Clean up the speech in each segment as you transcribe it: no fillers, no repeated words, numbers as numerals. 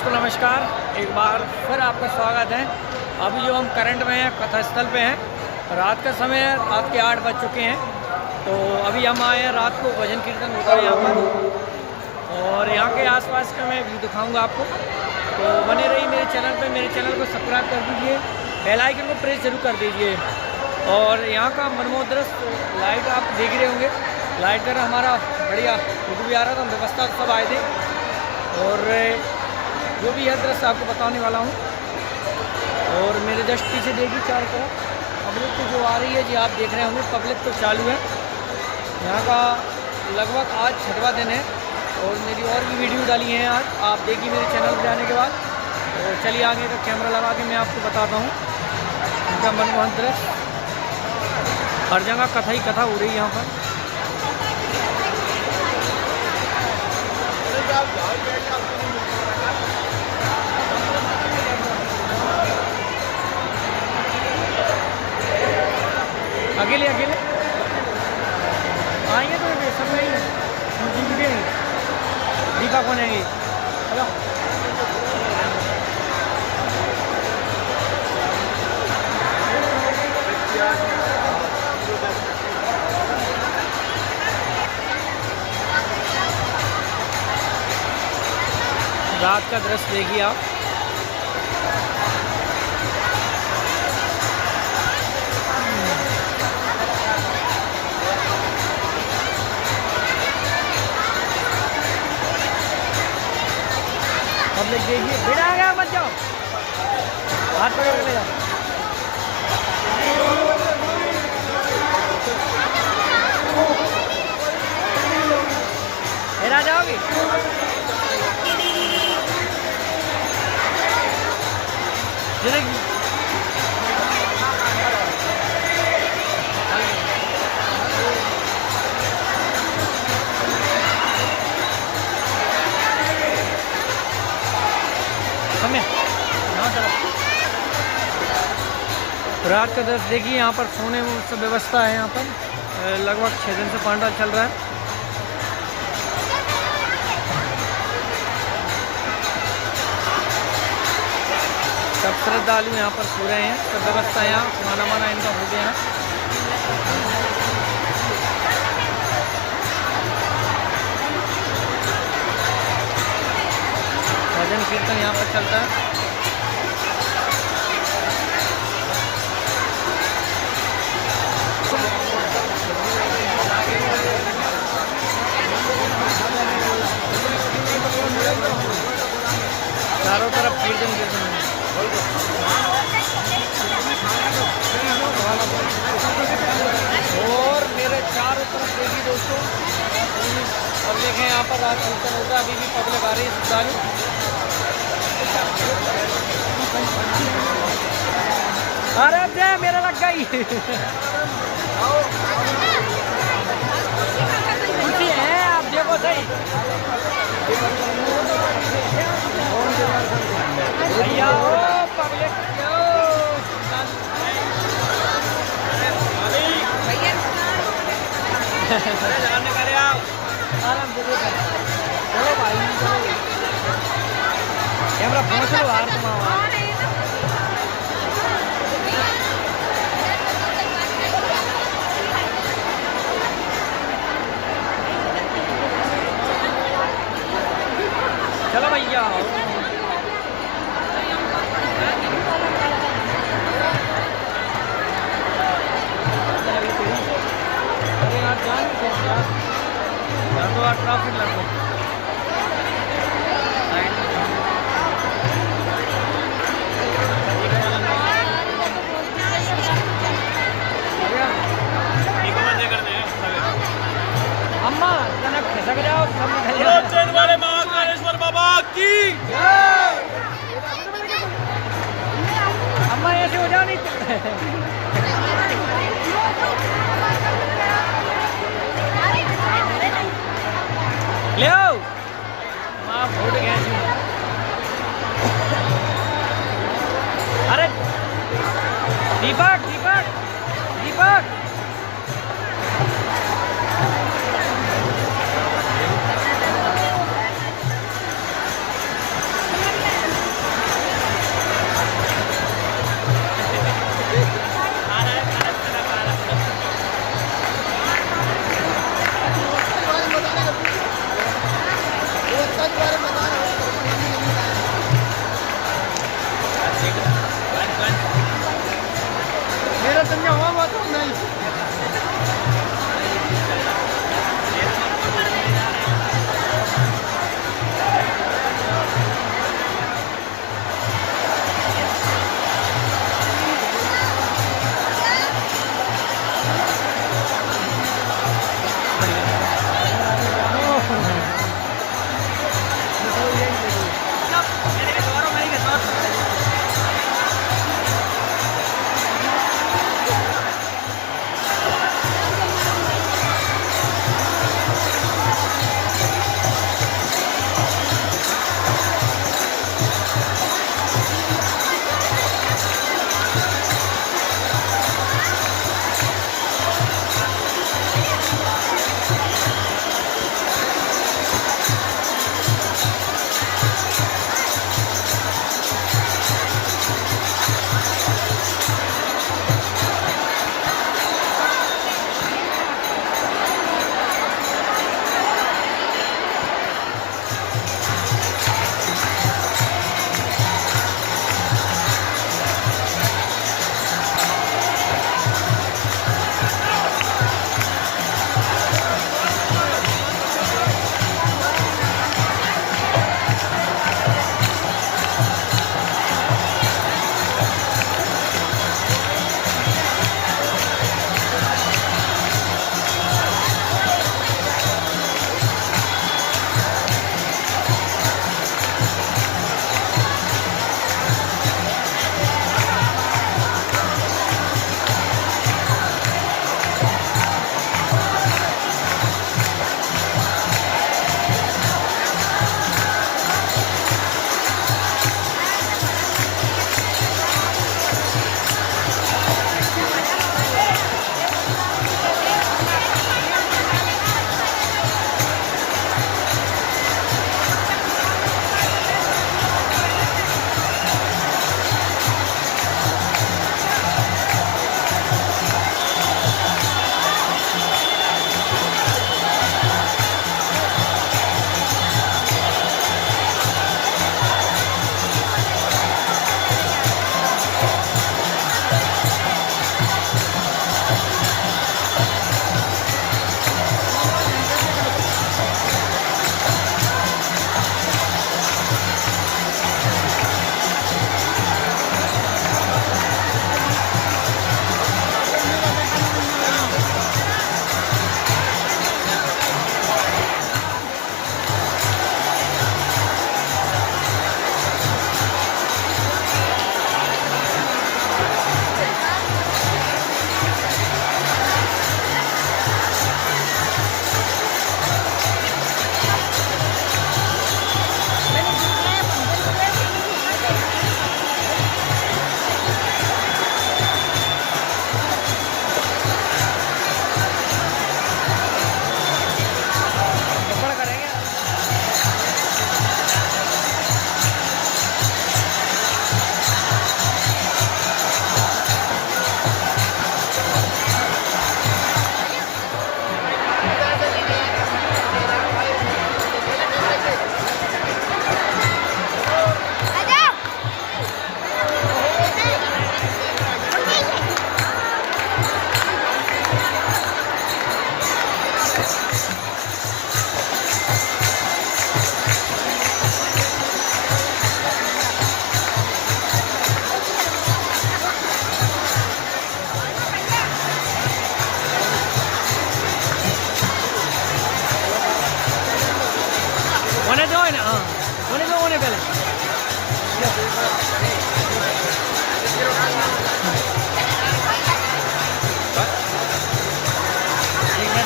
दोस्तों नमस्कार, एक बार फिर आपका स्वागत है। अभी जो हम करंट में हैं कथा स्थल पे हैं, रात का समय है, रात के 8 बज चुके हैं। तो अभी हम आए हैं, रात को भजन कीर्तन होता है यहाँ पर और यहाँ के आसपास का मैं व्यू दिखाऊंगा आपको। तो बने रहिए मेरे चैनल पे, मेरे चैनल को सब्सक्राइब कर दीजिए, बेल आइकन को प्रेस जरूर कर दीजिए। और यहाँ का मनमोहक दृश्य लाइट आप देख रहे होंगे, लाइट का हमारा बढ़िया फोटो भी आ रहा था, व्यवस्था सब आए थे और जो भी है दृश्य आपको बताने वाला हूँ। और मेरे जस्ट पीछे देखिए चारों तरफ पब्लिक तो जो आ रही है जी, आप देख रहे होंगे पब्लिक तो चालू है। यहाँ का लगभग आज 6वां दिन है और मेरी और भी वीडियो डाली हैं आज, आप देखिए मेरे चैनल पर जाने के बाद। तो चलिए आगे का कैमरा लगा के मैं आपको बताता हूँ इनका मनमोहक दृश्य। हर जगह कथा ही कथा हो रही है यहाँ पर। अकेले अकेले आएंगे तो सब नहीं है, दीपा कौन आएंगे। हेलो रात का दृश्य देखिए आप। पब्लिक देखिए, भीड़ आ गया, मत जाओ, हाथ पकड़ के ले जाओ। फिर आ जाओगी रात का दृश्य देखिए। यहाँ पर सोने में सब व्यवस्था है। यहाँ पर लगभग 6 दिन से पंडाल चल रहा है। सब श्रद्धालु यहाँ पर सो रहे हैं, सब व्यवस्था यहाँ खाना वाना इनका हो गया है। भजन कीर्तन यहाँ पर चलता है। चारों तरफ कीर्तन कीर्तन है। और मेरे चारों तरफ देखिए दोस्तों पब्लिक है यहाँ पर, रात कीर्तन होता है। अभी भी पब्लिक आ रही है श्रद्धालु। अरे जय मेरा लग गई खुशी है, आप देखो सही भैया हो पब्लिक चलो भाई, कैमरा पहुँच लो यार तुम। चलो भैया तो ट्रैफिक लग गई। अम्मा कनक खिसक जाओ, सब निकल जाओ। चैन वाले महाकालेश्वर बाबा की अम्मा ऐसे हो जाओ नहीं ले आओ माँ फूट गया। अरे दीपक दीपक दीपक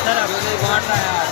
सर अब नहीं बांट रहा है यार।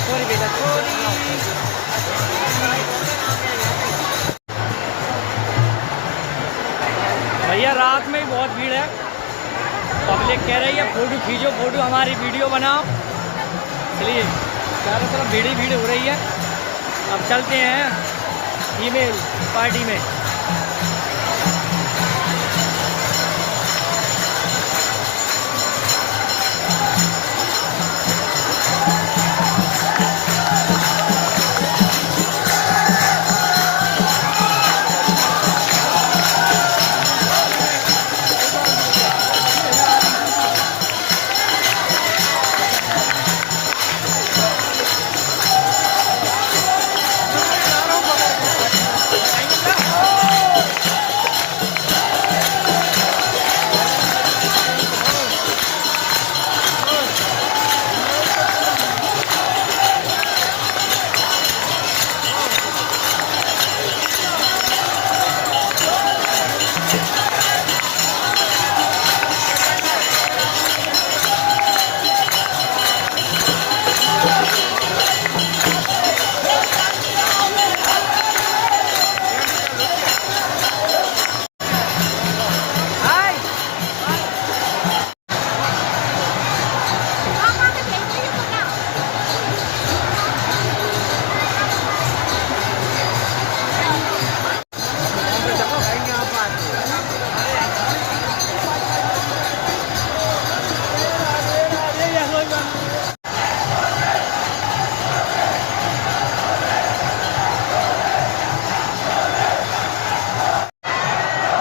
सॉरी बेटा सॉरी। भैया रात में ही बहुत भीड़ है, पब्लिक कह रही है फ़ोटो खींचो, फ़ोटो हमारी वीडियो बनाओ, इसलिए चारों तरफ भीड़ ही भीड़ हो रही है। अब चलते हैं फीमेल पार्टी में।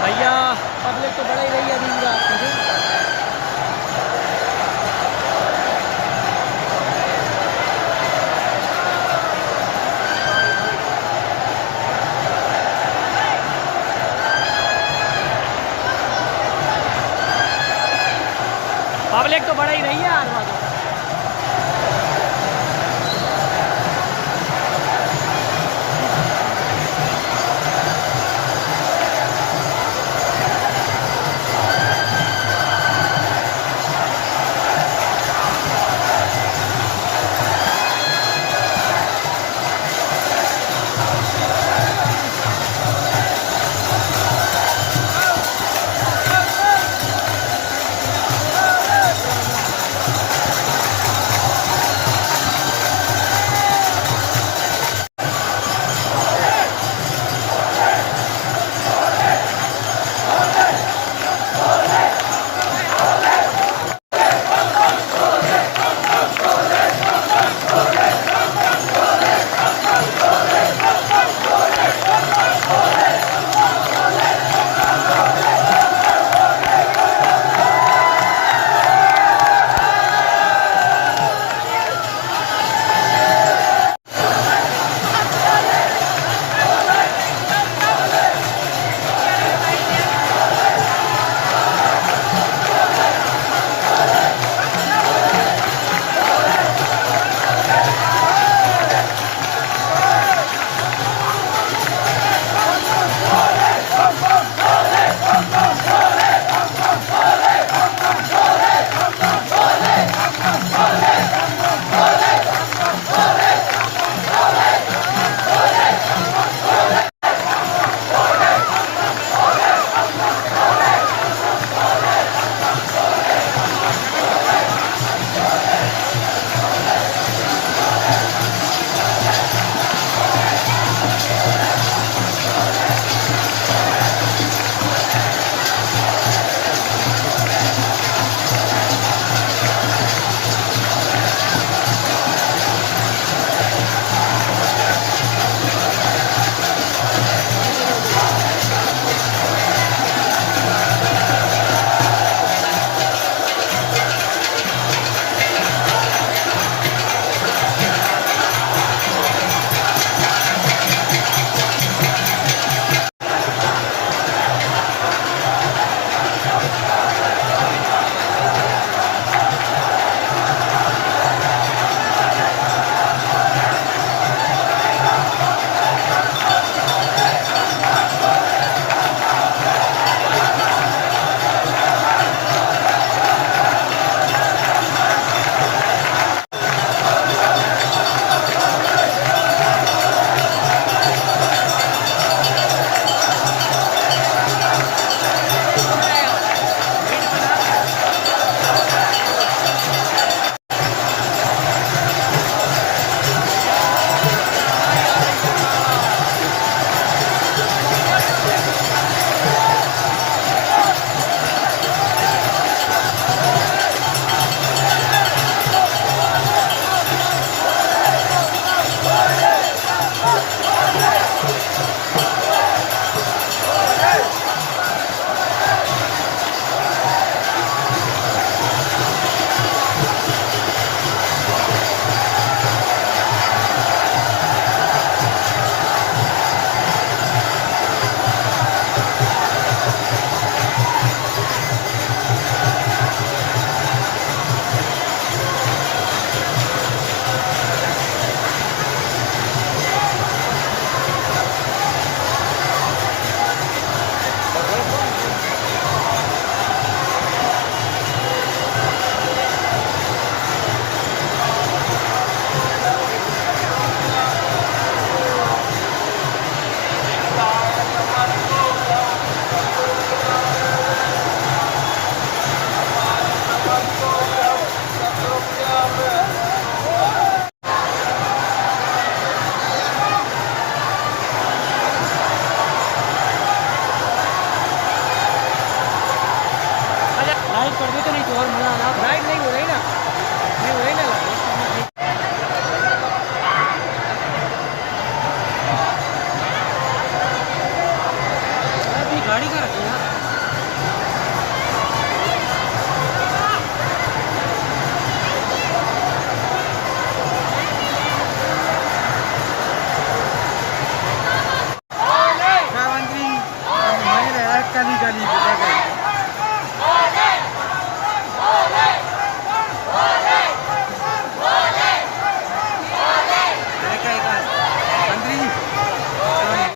भैया पब्लिक तो बड़ा ही रही है अभी भी रात में। पब्लिक तो बड़ा ही रही है।